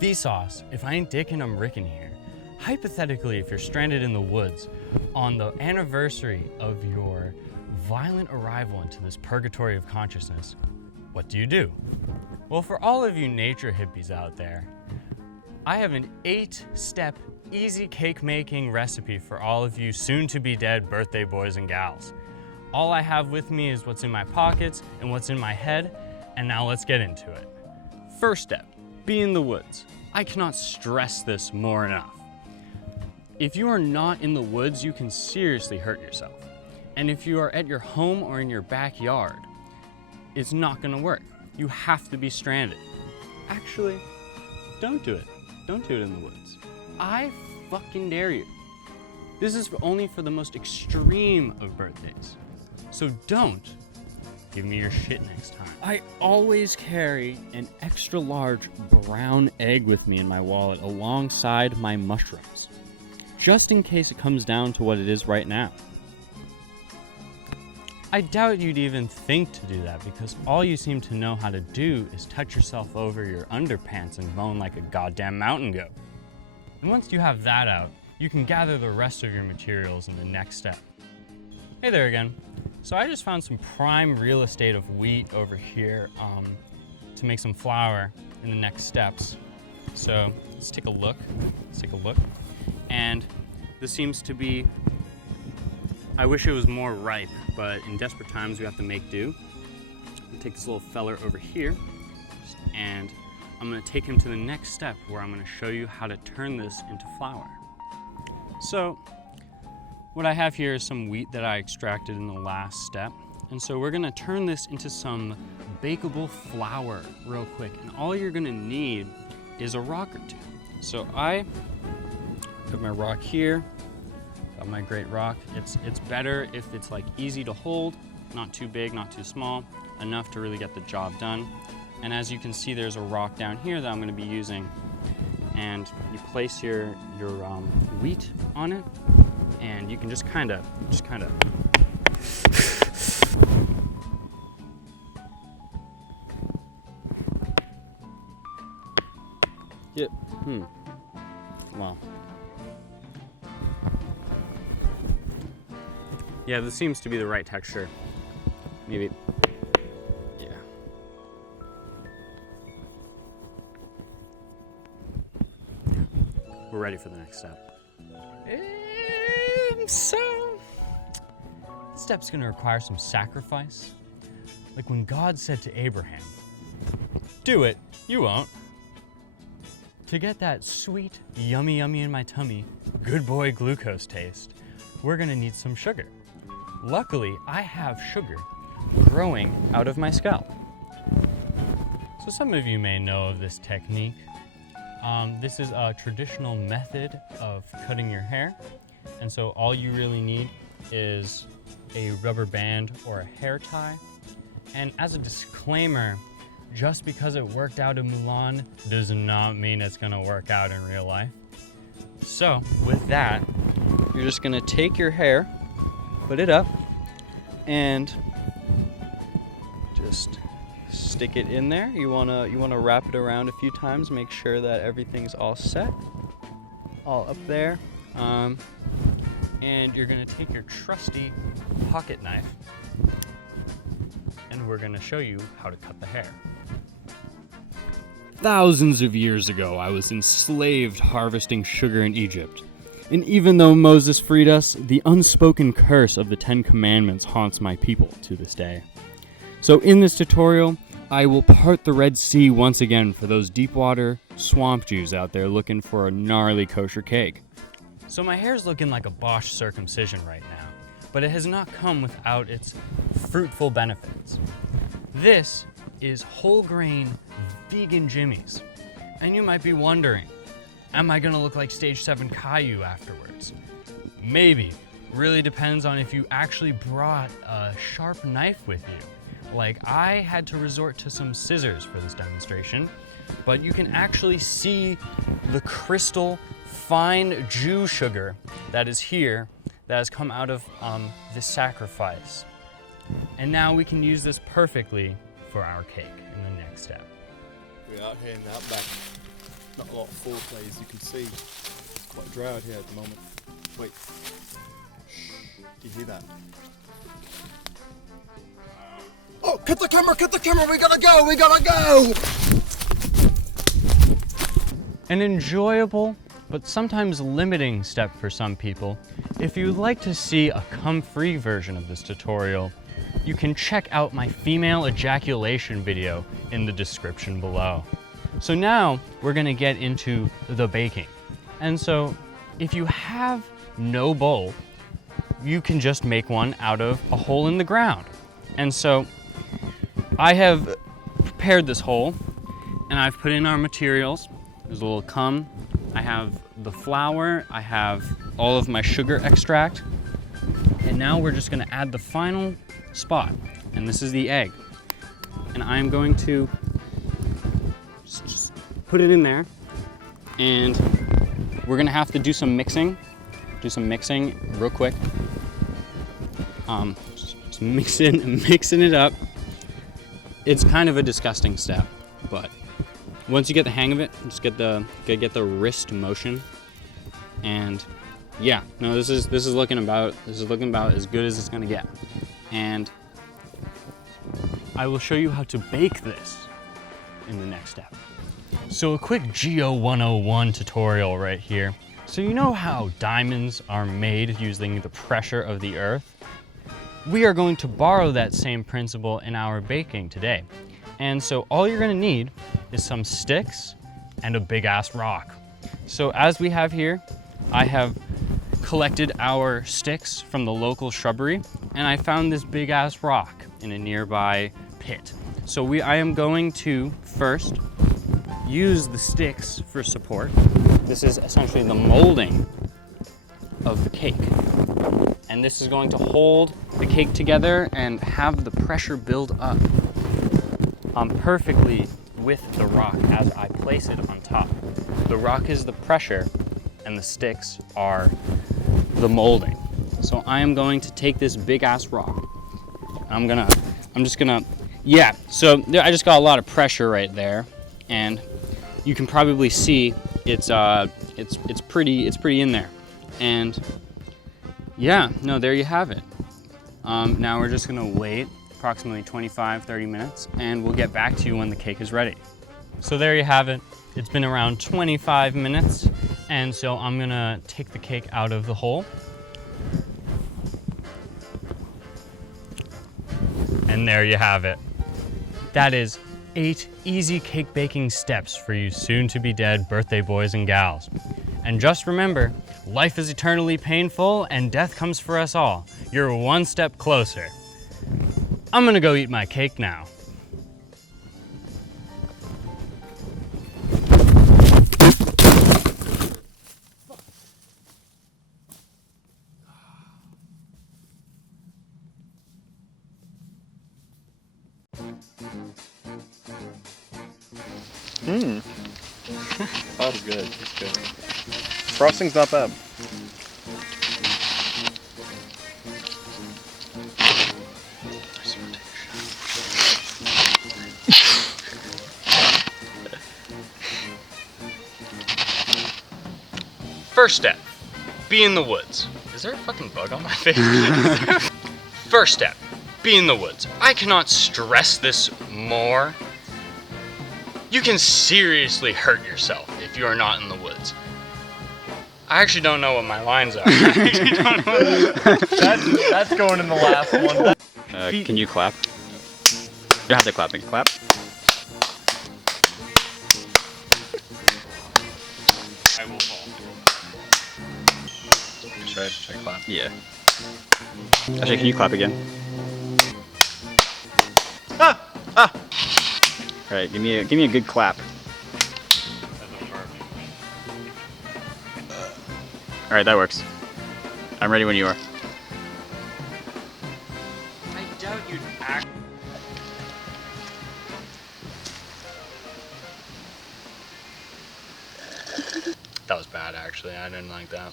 Vsauce, if I ain't dickin', I'm rickin' here. Hypothetically, if you're stranded in the woods on the anniversary of your violent arrival into this purgatory of consciousness, what do? Well, for all of you nature hippies out there, I have an 8-step easy cake making recipe for all of you soon to be dead birthday boys and gals. All I have with me is what's in my pockets and what's in my head, and now let's get into it. First step, be in the woods. I cannot stress this more enough. If you are not in the woods, you can seriously hurt yourself. And if you are at your home or in your backyard, it's not gonna work. You have to be stranded. Actually, don't do it. Don't do it in the woods. I fucking dare you. This is only for the most extreme of birthdays. So don't give me your shit next time. I always carry an extra large brown egg with me in my wallet alongside my mushrooms, just in case it comes down to what it is right now. I doubt you'd even think to do that because all you seem to know how to do is touch yourself over your underpants and moan like a goddamn mountain goat. And once you have that out, you can gather the rest of your materials in the next step. Hey there again. So I just found some prime real estate of wheat over here to make some flour in the next steps. So let's take a look. And this seems to be, I wish it was more ripe, but in desperate times we have to make do. I'll take this little feller over here and I'm gonna take him to the next step where I'm gonna show you how to turn this into flour. So what I have here is some wheat that I extracted in the last step. And so we're gonna turn this into some bakeable flour real quick. And all you're gonna need is a rock or two. So I put my rock here, got my great rock. It's better if it's like easy to hold, not too big, not too small, enough to really get the job done. And as you can see, there's a rock down here that I'm gonna be using. And you place your wheat on it, and you can just kind of. Yep. Wow. Yeah, this seems to be the right texture. Maybe. Yeah. We're ready for the next step. So, this step's gonna require some sacrifice. Like when God said to Abraham, do it, you won't. To get that sweet, yummy in my tummy, good boy glucose taste, we're gonna need some sugar. Luckily, I have sugar growing out of my scalp. So some of you may know of this technique. This is a traditional method of cutting your hair. And so all you really need is a rubber band or a hair tie. And as a disclaimer, just because it worked out in Mulan does not mean it's gonna work out in real life. So with that, you're just gonna take your hair, put it up, and just stick it in there. You wanna wrap it around a few times, make sure that everything's all set, all up there. And you're gonna take your trusty pocket knife and we're gonna show you how to cut the hair. Thousands of years ago, I was enslaved harvesting sugar in Egypt. And even though Moses freed us, the unspoken curse of the 10 Commandments haunts my people to this day. So in this tutorial, I will part the Red Sea once again for those deep water swamp Jews out there looking for a gnarly kosher cake. So my hair's looking like a Bosch circumcision right now, but it has not come without its fruitful benefits. This is whole grain vegan Jimmy's. And you might be wondering, am I gonna look like Stage 7 Caillou afterwards? Maybe. Really depends on if you actually brought a sharp knife with you. Like I had to resort to some scissors for this demonstration, but you can actually see the crystal fine Jew sugar that is here, that has come out of this sacrifice. And now we can use this perfectly for our cake in the next step. We're out here in the outback. Not a lot of foreplay, as you can see. It's quite dry out here at the moment. Wait. Shh. Do you hear that? Oh, cut the camera, we gotta go! An enjoyable, but sometimes limiting step for some people. If you'd like to see a come-free version of this tutorial, you can check out my female ejaculation video in the description below. So now we're gonna get into the baking. And so if you have no bowl, you can just make one out of a hole in the ground. And so I have prepared this hole and I've put in our materials. There's a little cum. I have the flour. I have all of my sugar extract. And now we're just gonna add the final spot. And this is the egg. And I'm going to just put it in there. And we're gonna have to do some mixing. Real quick. Just mixing it up. It's kind of a disgusting step, but once you get the hang of it, just get the wrist motion. And yeah, no, this is looking about as good as it's gonna get. And I will show you how to bake this in the next step. So a quick Geo 101 tutorial right here. So you know how diamonds are made using the pressure of the earth? We are going to borrow that same principle in our baking today. And so all you're gonna need is some sticks and a big ass rock. So as we have here, I have collected our sticks from the local shrubbery and I found this big ass rock in a nearby pit. So I am going to first use the sticks for support. This is essentially the molding of the cake. And this is going to hold the cake together and have the pressure build up perfectly with the rock as I place it on top. The rock is the pressure and the sticks are the molding. So I am going to take this big ass rock. Yeah, so I just got a lot of pressure right there and you can probably see it's pretty in there. And yeah, no, there you have it. Now we're just gonna wait approximately 25-30 minutes and we'll get back to you when the cake is ready. So there you have it. It's been around 25 minutes and so I'm gonna take the cake out of the hole. And there you have it. That is 8 easy cake baking steps for you soon to be dead birthday boys and gals. And just remember, life is eternally painful and death comes for us all. You're one step closer. I'm gonna go eat my cake now. That's good. That's good. Frosting's not bad. First step, be in the woods. Is there a fucking bug on my face? First step, be in the woods. I cannot stress this more. You can seriously hurt yourself if you are not in the woods. I actually don't know what my lines are. I actually don't know. That's going in the last one. Can you clap? You don't have to clap. Can you clap? I will fall. Should I clap? Yeah. Actually, can you clap again? All right, give me a good clap. All right, that works. I'm ready when you are. I doubt you'd act. That was bad, actually. I didn't like that.